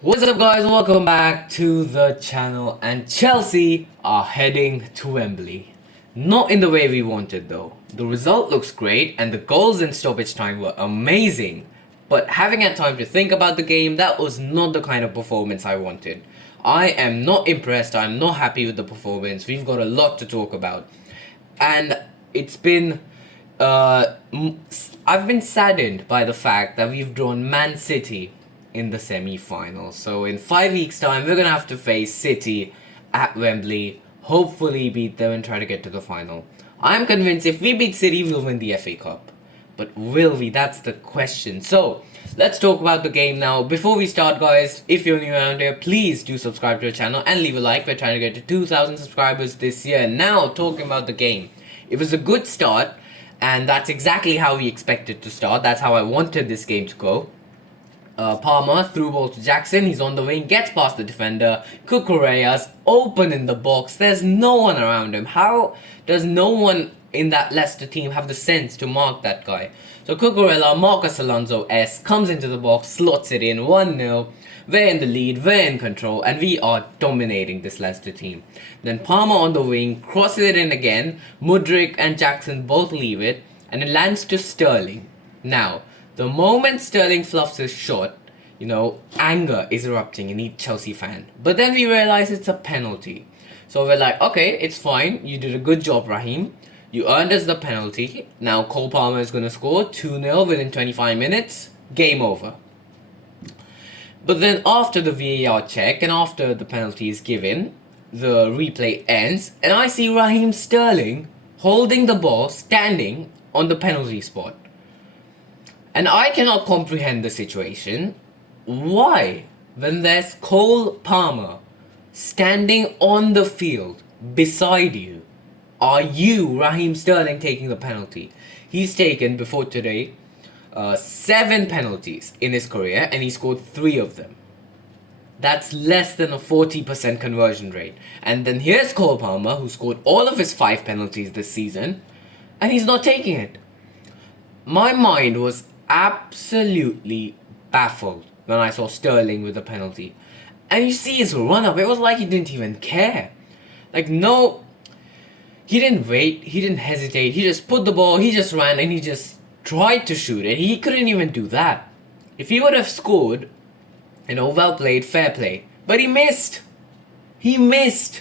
What's up guys, welcome back to the channel, and Chelsea are heading to Wembley. Not in the way we wanted though. The result looks great and the goals in stoppage time were amazing, but having had time to think about the game, that was not the kind of performance I wanted. I am not impressed, I'm not happy with the performance, we've got a lot to talk about. And it's been I've been saddened by the fact that we've drawn Man City in the semi-final. So in 5 weeks' time, we're gonna have to face City at Wembley. Hopefully, beat them and try to get to the final. I'm convinced if we beat City, we'll win the FA Cup. But will we? That's the question. So let's talk about the game now. Before we start, guys, if you're new around here, please do subscribe to our channel and leave a like. We're trying to get to 2,000 subscribers this year. Now, talking about the game, it was a good start. And that's exactly how we expected to start. That's how I wanted this game to go. Palmer through ball to Jackson. He's on the wing, gets past the defender. Cucurella's open in the box. There's no one around him. How does no one in that Leicester team have the sense to mark that guy? So Cucurella, Marcus Alonso S, comes into the box, slots it in 1-0. We're in the lead, we're in control, and we are dominating this Leicester team. Then Palmer on the wing, crosses it in again. Mudryk and Jackson both leave it, and it lands to Sterling. Now, the moment Sterling fluffs his shot, anger is erupting in each Chelsea fan. But then we realize it's a penalty. So we're like, okay, it's fine. You did a good job, Raheem. You earned us the penalty. Now Cole Palmer is going to score 2-0 within 25 minutes. Game over. But then after the VAR check and after the penalty is given, the replay ends, and I see Raheem Sterling holding the ball, standing on the penalty spot. And I cannot comprehend the situation. Why, when there's Cole Palmer standing on the field beside you, are you, Raheem Sterling, taking the penalty? He's taken, before today, 7 penalties in his career, and he scored 3 of them. That's less than a 40% conversion rate. And then here's Cole Palmer, who scored all of his 5 penalties this season, and he's not taking it. My mind was absolutely baffled when I saw Sterling with the penalty. And you see his run-up, it was like he didn't even care. No, he didn't wait, he didn't hesitate, he just put the ball, he just ran, and he just tried to shoot it. He couldn't even do that. If he would have scored, well played, fair play. But he missed. He missed.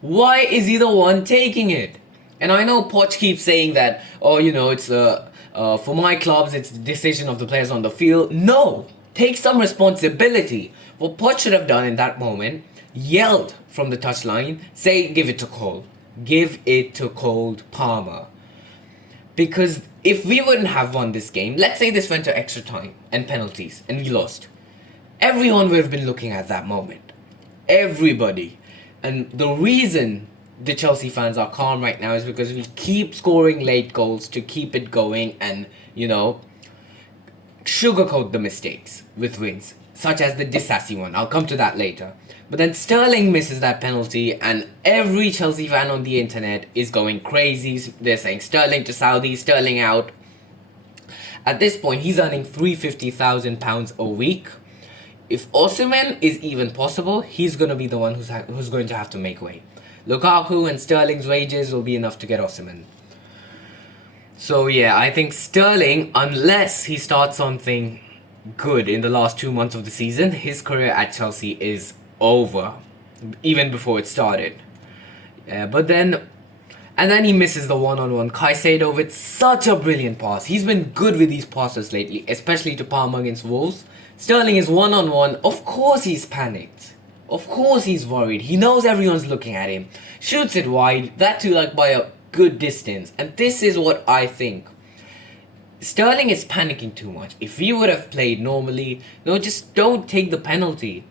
Why is he the one taking it? And I know Poch keeps saying that, it's for my clubs, it's the decision of the players on the field. No, take some responsibility. What Poch should have done in that moment, yelled from the touchline, say, give it to Cole. Give it to Cole Palmer. Because if we wouldn't have won this game, let's say this went to extra time and penalties and we lost, everyone would have been looking at that moment. Everybody. And the reason the Chelsea fans are calm right now is because we keep scoring late goals to keep it going and, sugarcoat the mistakes with wins, such as the Disasi one. I'll come to that later. But then Sterling misses that penalty, and every Chelsea fan on the internet is going crazy. They're saying Sterling to Saudi, Sterling out. At this point, he's earning £350,000 a week. If Osimhen is even possible, he's going to be the one who's going to have to make way. Lukaku and Sterling's wages will be enough to get Osimhen. So yeah, I think Sterling, unless he starts something good in the last 2 months of the season, his career at Chelsea is over, even before it started. But then he misses the one-on-one. Caicedo with such a brilliant pass. He's been good with these passes lately, especially to Palmer against Wolves. Sterling is one-on-one. Of course he's panicked. Of course he's worried. He knows everyone's looking at him. Shoots it wide, that too by a good distance. And this is what I think. Sterling is panicking too much. If he would have played normally, just don't take the penalty.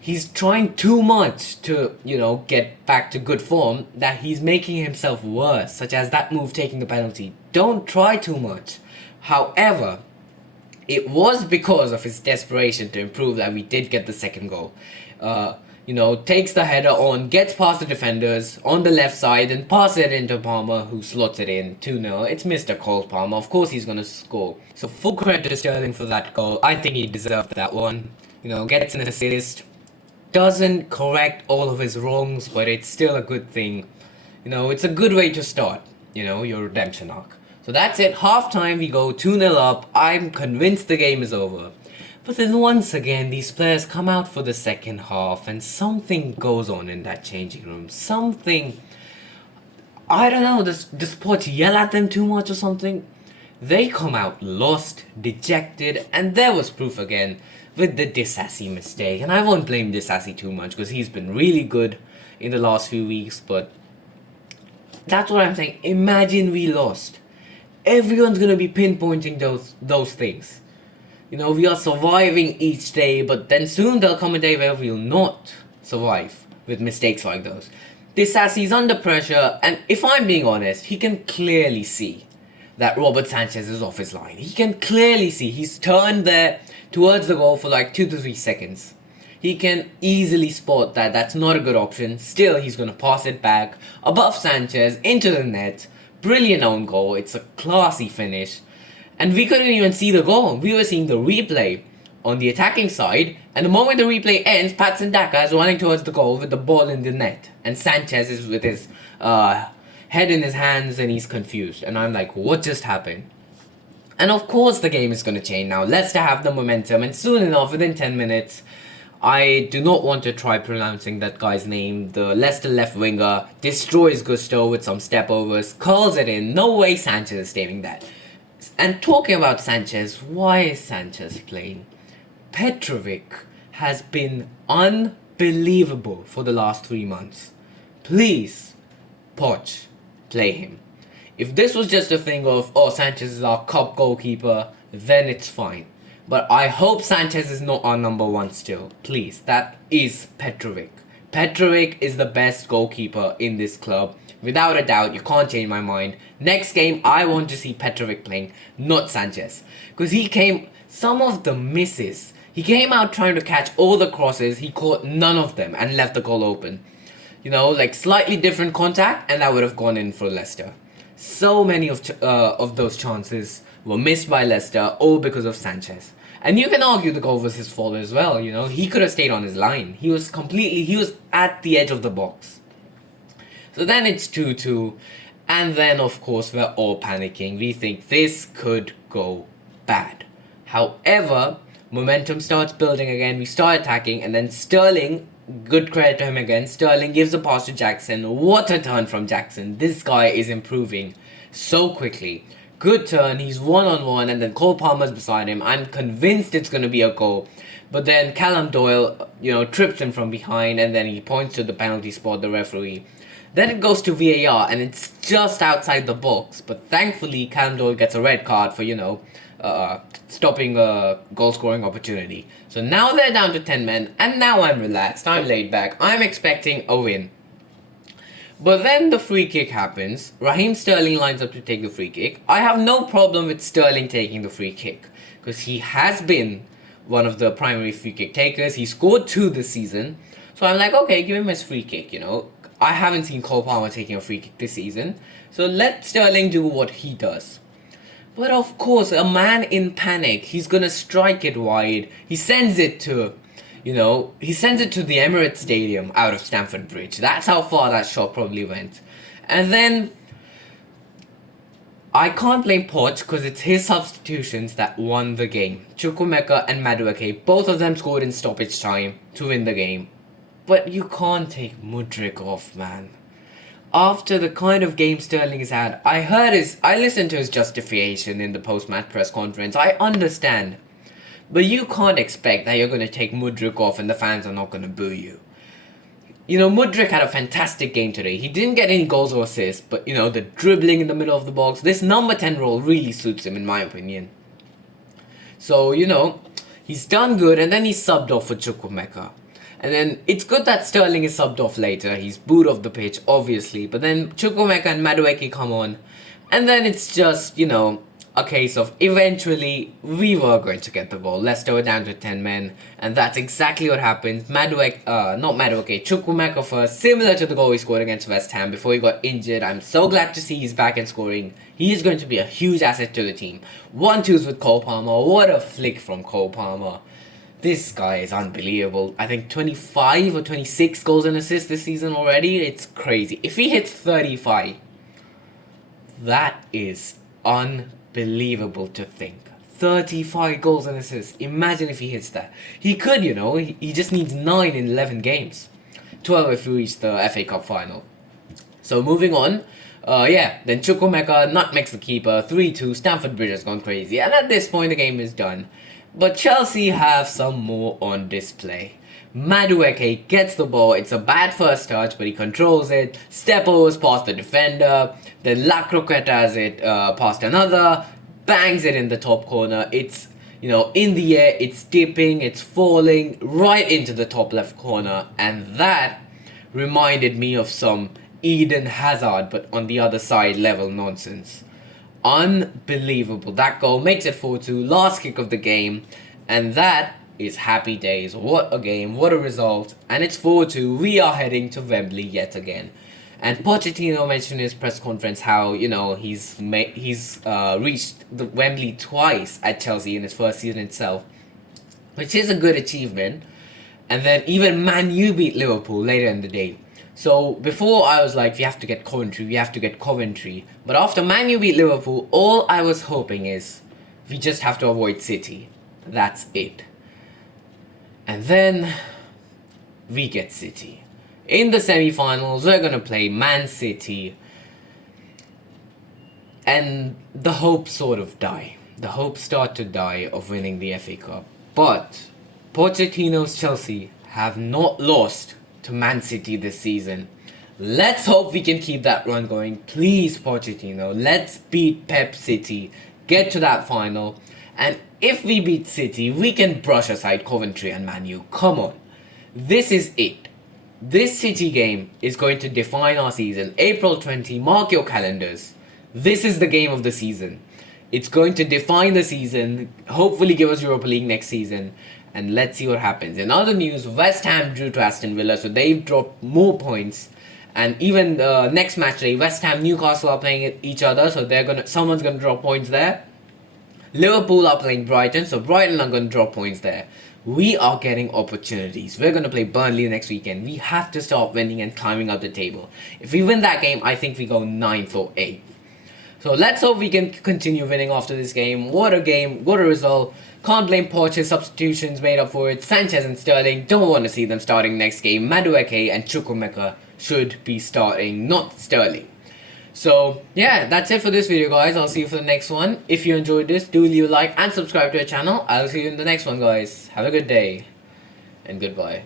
He's trying too much to, get back to good form that he's making himself worse, such as that move taking the penalty. Don't try too much. However, it was because of his desperation to improve that we did get the second goal. Takes the header on, gets past the defenders on the left side and passes it into Palmer, who slots it in 2-0. It's Mr. Cole Palmer. Of course he's going to score. So full credit to Sterling for that goal. I think he deserved that one. Gets an assist, doesn't correct all of his wrongs, but it's still a good thing. It's a good way to start, your redemption arc. So that's it. Halftime, we go 2-0 up. I'm convinced the game is over. But then once again, these players come out for the second half, and something goes on in that changing room. Something, I don't know, does Poch yell at them too much or something? They come out lost, dejected, and there was proof again with the Disasi mistake. And I won't blame Disasi too much because he's been really good in the last few weeks, but that's what I'm saying. Imagine we lost. Everyone's gonna be pinpointing those things. We are surviving each day, but then soon there'll come a day where we'll not survive with mistakes like those. Disasi's under pressure, and if I'm being honest, he can clearly see that Robert Sanchez is off his line. He can clearly see he's turned there towards the goal for like 2 to 3 seconds. He can easily spot that that's not a good option. Still, he's going to pass it back above Sanchez into the net. Brilliant own goal. It's a classy finish. And we couldn't even see the goal. We were seeing the replay on the attacking side. And the moment the replay ends, Patson Daka is running towards the goal with the ball in the net. And Sanchez is with his head in his hands and he's confused. And I'm like, what just happened? And of course the game is going to change now. Leicester have the momentum, and soon enough, within 10 minutes, I do not want to try pronouncing that guy's name. The Leicester left winger destroys Gusto with some step overs, curls it in. No way Sanchez is saving that. And talking about Sanchez, why is Sanchez playing? Petrovic has been unbelievable for the last 3 months. Please, Poch, play him. If this was just a thing of, oh, Sanchez is our cup goalkeeper, then it's fine. But I hope Sanchez is not our number one still. Please, that is Petrovic. Petrovic is the best goalkeeper in this club. Without a doubt, you can't change my mind. Next game, I want to see Petrovic playing, not Sanchez. Because some of the misses, he came out trying to catch all the crosses, he caught none of them and left the goal open. Slightly different contact, and that would have gone in for Leicester. So many of those chances were missed by Leicester, all because of Sanchez. And you can argue the goal was his fault as well, He could have stayed on his line. He was at the edge of the box. So then it's 2-2. And then, of course, we're all panicking. We think this could go bad. However, momentum starts building again. We start attacking. And then Sterling, good credit to him again, Sterling gives a pass to Jackson. What a turn from Jackson. This guy is improving so quickly. Good turn, he's one-on-one, and then Cole Palmer's beside him. I'm convinced it's going to be a goal. But then Callum Doyle, trips him from behind, and then he points to the penalty spot, the referee. Then it goes to VAR, and it's just outside the box. But thankfully, Callum Doyle gets a red card for, stopping a goal-scoring opportunity. So now they're down to 10 men, and now I'm relaxed, I'm laid back, I'm expecting a win. But then the free kick happens. Raheem Sterling lines up to take the free kick. I have no problem with Sterling taking the free kick, because he has been one of the primary free kick takers. He scored 2 this season. So I'm like, okay, give him his free kick, I haven't seen Cole Palmer taking a free kick this season. So let Sterling do what he does. But of course, a man in panic, he's going to strike it wide. He sends it to the Emirates Stadium out of Stamford Bridge. That's how far that shot probably went. And then, I can't blame Poch because it's his substitutions that won the game. Chukwuemeka and Madueke, both of them scored in stoppage time to win the game. But you can't take Mudryk off, man. After the kind of game Sterling has had, I listened to his justification in the post-match press conference. I understand. But you can't expect that you're going to take Mudryk off and the fans are not going to boo you. Mudryk had a fantastic game today. He didn't get any goals or assists, but, the dribbling in the middle of the box, this number 10 role really suits him, in my opinion. So, he's done good, and then he's subbed off for Chukwuemeka. And then it's good that Sterling is subbed off later. He's booed off the pitch, obviously. But then Chukwuemeka and Madueke come on. And then it's just, a case of eventually we were going to get the goal. Leicester were down to 10 men. And that's exactly what happened. Chukwuemeka first. Similar to the goal he scored against West Ham before he got injured. I'm so glad to see he's back and scoring. He is going to be a huge asset to the team. 1-2s with Cole Palmer. What a flick from Cole Palmer. This guy is unbelievable. I think 25 or 26 goals and assists this season already. It's crazy. If he hits 35, that is unbelievable to think. 35 goals and assists. Imagine if he hits that. He could, he just needs 9 in 11 games. 12 if we reach the FA Cup final. So moving on. Then Chukwuemeka nutmegs the keeper. 3-2. Stamford Bridge has gone crazy. And at this point, the game is done. But Chelsea have some more on display. Madueke gets the ball. It's a bad first touch, but he controls it. Step overs past the defender. Then La Croqueta has it past another. Bangs it in the top corner. It's, in the air. It's dipping. It's falling right into the top left corner. And that reminded me of some Eden Hazard, but on the other side level nonsense. Unbelievable. That goal makes it 4-2. Last kick of the game. And that is happy days. What a game. What a result. And it's 4-2. We are heading to Wembley yet again. And Pochettino mentioned in his press conference how, he's reached the Wembley twice at Chelsea in his first season itself. Which is a good achievement. And then even Man U beat Liverpool later in the day. So before I was like, we have to get Coventry. But after Man U beat Liverpool, all I was hoping is we just have to avoid City. That's it. And then we get City. In the semi-finals, we're going to play Man City. And the hopes sort of die. The hopes start to die of winning the FA Cup. But Pochettino's Chelsea have not lost to Man City this season. Let's hope we can keep that run going. Please, Pochettino, let's beat Pep City, get to that final, and if we beat City, we can brush aside Coventry and Man U. Come on. This is it. This City game is going to define our season. April 20, mark your calendars. This is the game of the season. It's going to define the season, hopefully give us Europa League next season. And let's see what happens. In other news, West Ham drew to Aston Villa, so they've dropped more points. And even next match day, West Ham, Newcastle are playing each other, so someone's gonna drop points there. Liverpool are playing Brighton, so Brighton are gonna drop points there. We are getting opportunities. We're gonna play Burnley next weekend. We have to start winning and climbing up the table. If we win that game, I think we go 9th or 8th. So let's hope we can continue winning after this game. What a game, what a result. Can't blame Poch, his substitutions made up for it. Sanchez and Sterling, don't want to see them starting next game. Madueke and Chukwuemeka should be starting, not Sterling. So, yeah, that's it for this video, guys. I'll see you for the next one. If you enjoyed this, do leave a like and subscribe to our channel. I'll see you in the next one, guys. Have a good day, and goodbye.